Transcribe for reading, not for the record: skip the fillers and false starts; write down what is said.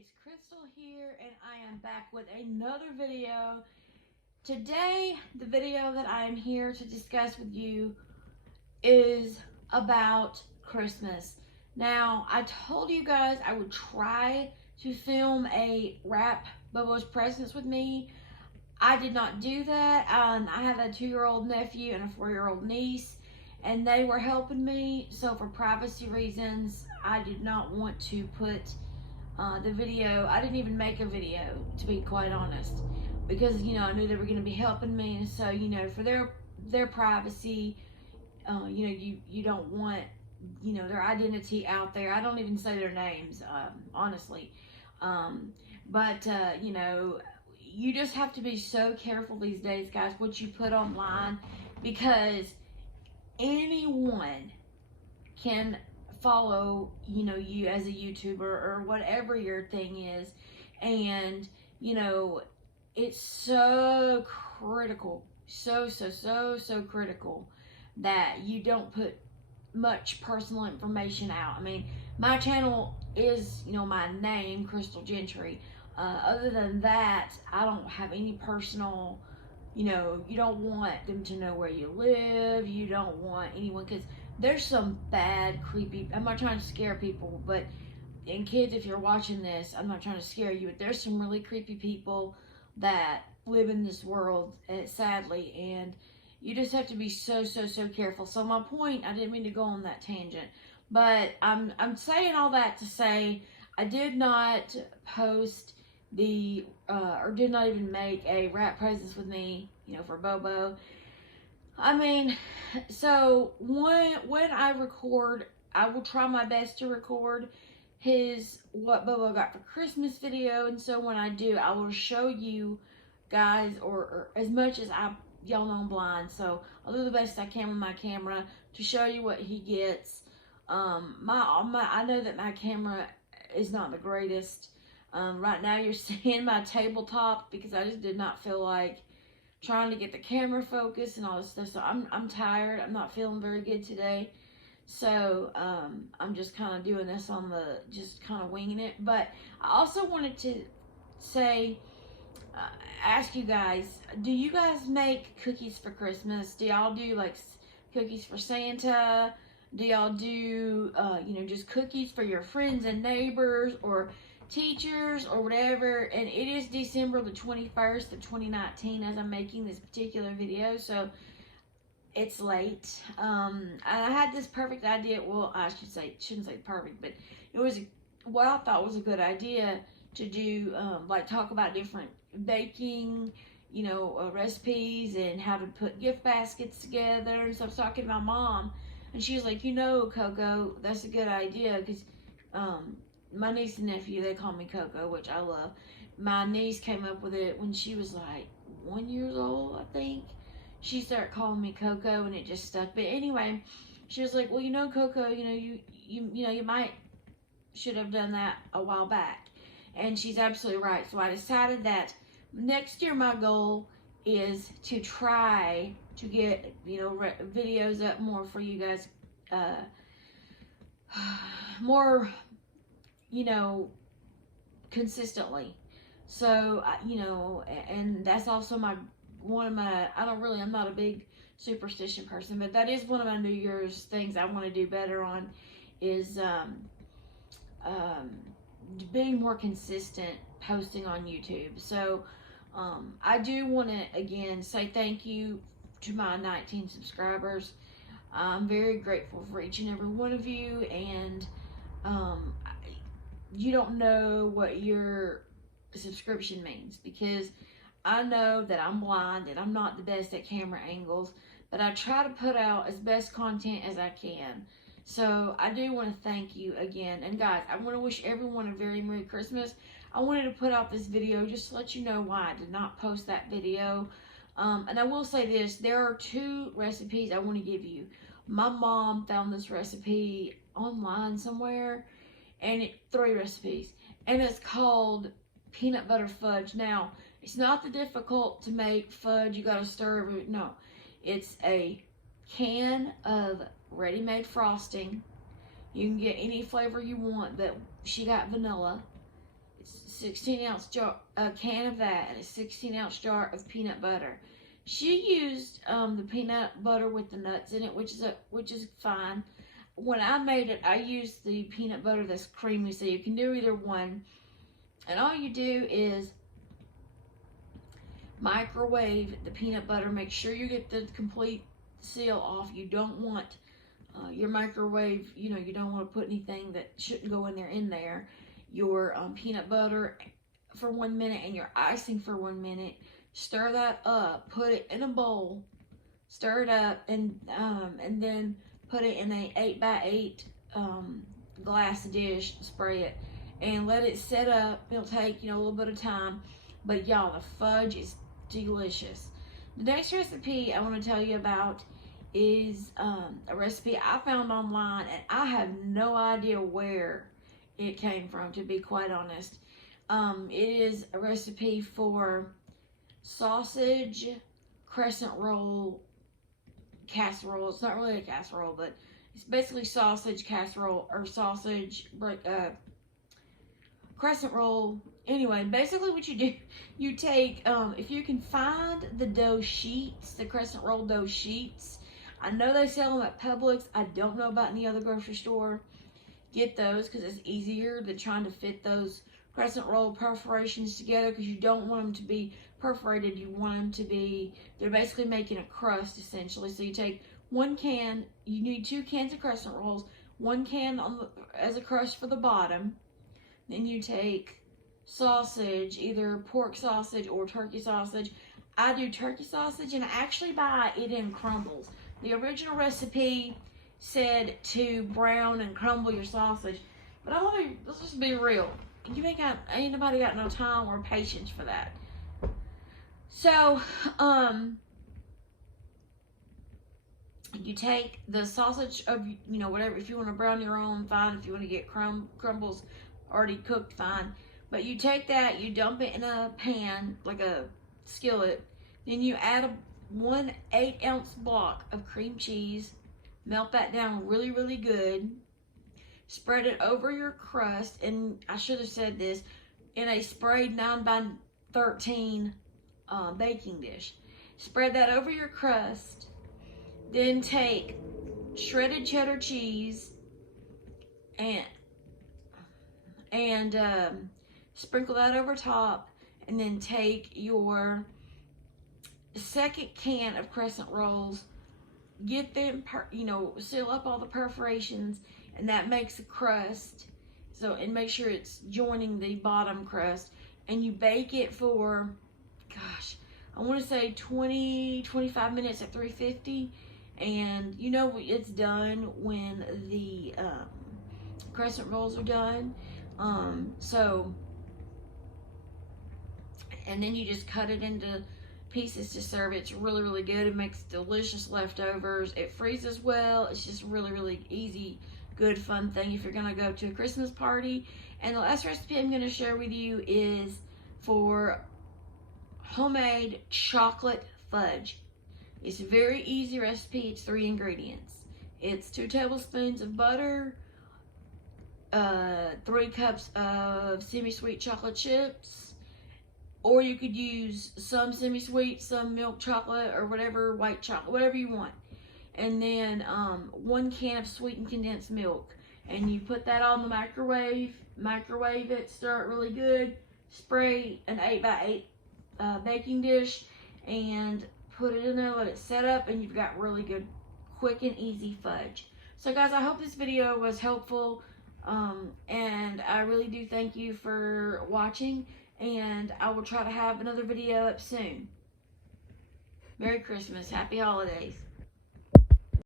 it's Crystal here, and I am back with another video. Today, the video that I am here to discuss with you is about Christmas. Now, I told you guys I would try to film a wrap Bobo's presents with me. I did not do that. I have a 2-year-old nephew and a 4-year-old niece, and they were helping me. So for privacy reasons, I did not want to put the video. I didn't even make a video, to be quite honest, because I knew they were going to be helping me, and so for their privacy, you don't want their identity out there. I don't even say their names, honestly, but you just have to be so careful these days, guys, what you put online, because anyone can follow you as a YouTuber or whatever your thing is, and it's so critical, so critical that you don't put much personal information out. I mean, my channel is my name, Crystal Gentry. Other than that, I don't have any personal, you don't want them to know where you live. You don't want anyone, because there's some bad, creepy, I'm not trying to scare people, but, and kids, if you're watching this, I'm not trying to scare you, but there's some really creepy people that live in this world, sadly, and you just have to be so careful. So my point, I didn't mean to go on that tangent, but I'm saying all that to say I did not post the, or did not even make a wrap presents with me, for Bobo. I mean, so when I record, I will try my best to record his what Bobo got for Christmas video, and so when I do, I will show you guys, or as much as y'all know I'm blind, so I'll do the best I can with my camera to show you what he gets. I know that my camera is not the greatest. Right now you're seeing my tabletop because I just did not feel like trying to get the camera focused and all this stuff. So I'm tired. I'm not feeling very good today. So I'm just kind of doing this on just kind of winging it. But I also wanted to say, ask you guys, do you guys make cookies for Christmas? Do y'all do like cookies for Santa? Do y'all do, just cookies for your friends and neighbors or teachers or whatever? And it is December the 21st of 2019 as I'm making this particular video, so it's late. And I had this perfect idea. Well, shouldn't say perfect, but it was what I thought was a good idea to do, like talk about different baking, recipes and how to put gift baskets together. And so I was talking to my mom, and she was like, Coco, that's a good idea, because my niece and nephew, they call me Coco, which I love. My niece came up with it when she was like 1 year old, I think. She started calling me Coco, and it just stuck. But anyway, she was like, well, Coco, you might should have done that a while back. And she's absolutely right. So I decided that next year my goal is to try to get, videos up more for you guys, more, consistently. So, and that's also I'm not a big superstition person, but that is one of my New Year's things I want to do better on, is being more consistent posting on YouTube. So I do want to again say thank you to my 19 subscribers. I'm very grateful for each and every one of you, and you don't know what your subscription means, because I know that I'm blind and I'm not the best at camera angles, but I try to put out as best content as I can. So I do want to thank you again. And guys, I want to wish everyone a very Merry Christmas. I wanted to put out this video just to let you know why I did not post that video. And I will say this, there are 2 recipes I want to give you. My mom found this recipe online somewhere, and 3 recipes, and it's called peanut butter fudge. Now, it's not that difficult to make fudge. You gotta stir it. No, it's a can of ready-made frosting. You can get any flavor you want, but she got vanilla. 16-ounce jar, a can of that, and a 16-ounce jar of peanut butter. She used the peanut butter with the nuts in it, which is fine. When I made it, I used the peanut butter that's creamy, so you can do either one. And all you do is microwave the peanut butter. Make sure you get the complete seal off. You don't want your microwave, you don't want to put anything that shouldn't go in there. Your peanut butter for 1 minute and your icing for 1 minute. Stir that up. Put it in a bowl. Stir it up and then put it in a 8x8 glass dish. Spray it and let it set up. It'll take a little bit of time, but y'all, the fudge is delicious. The next recipe I want to tell you about is a recipe I found online, and I have no idea where it came from, to be quite honest. It is a recipe for sausage crescent roll casserole. It's not really a casserole, but it's basically sausage casserole or sausage crescent roll. Anyway, basically what you do, you take, if you can find the dough sheets, the crescent roll dough sheets. I know they sell them at Publix. I don't know about any other grocery store. Get those because it's easier than trying to fit those crescent roll perforations together, because you don't want them to be perforated. You want them to be, they're basically making a crust essentially. So you take 1 can, you need 2 cans of crescent rolls, 1 can as a crust for the bottom. Then you take sausage, either pork sausage or turkey sausage. I do turkey sausage, and I actually buy it in crumbles. The original recipe said to brown and crumble your sausage, but let's just be real. Ain't nobody got no time or patience for that. So, you take the sausage of, whatever. If you want to brown your own, fine. If you want to get crumbles already cooked, fine. But you take that, you dump it in a pan, like a skillet. Then you add 1 8-ounce block of cream cheese. Melt that down really, really good. Spread it over your crust, and I should have said this, in a sprayed 9x13 baking dish. Spread that over your crust. Then take shredded cheddar cheese and sprinkle that over top, and then take your second can of crescent rolls, get them, seal up all the perforations, and that makes a crust. So, and make sure it's joining the bottom crust, and you bake it for, gosh, I want to say 20-25 minutes at 350, and it's done when the crescent rolls are done. And then you just cut it into pieces to serve. It's really, really good. It makes delicious leftovers. It freezes well. It's just really, really easy, good, fun thing if you're going to go to a Christmas party. And the last recipe I'm going to share with you is for homemade chocolate fudge. It's a very easy recipe. It's 3 ingredients. It's 2 tablespoons of butter, 3 cups of semi-sweet chocolate chips, or you could use some semi-sweet, some milk chocolate, or whatever, white chocolate, whatever you want. And then 1 can of sweetened condensed milk. And you put that on the microwave it, stir it really good, spray an 8x8 baking dish, and put it in there, let it set up, and you've got really good, quick and easy fudge. So guys, I hope this video was helpful, and I really do thank you for watching, and I will try to have another video up soon. Merry Christmas, Happy Holidays.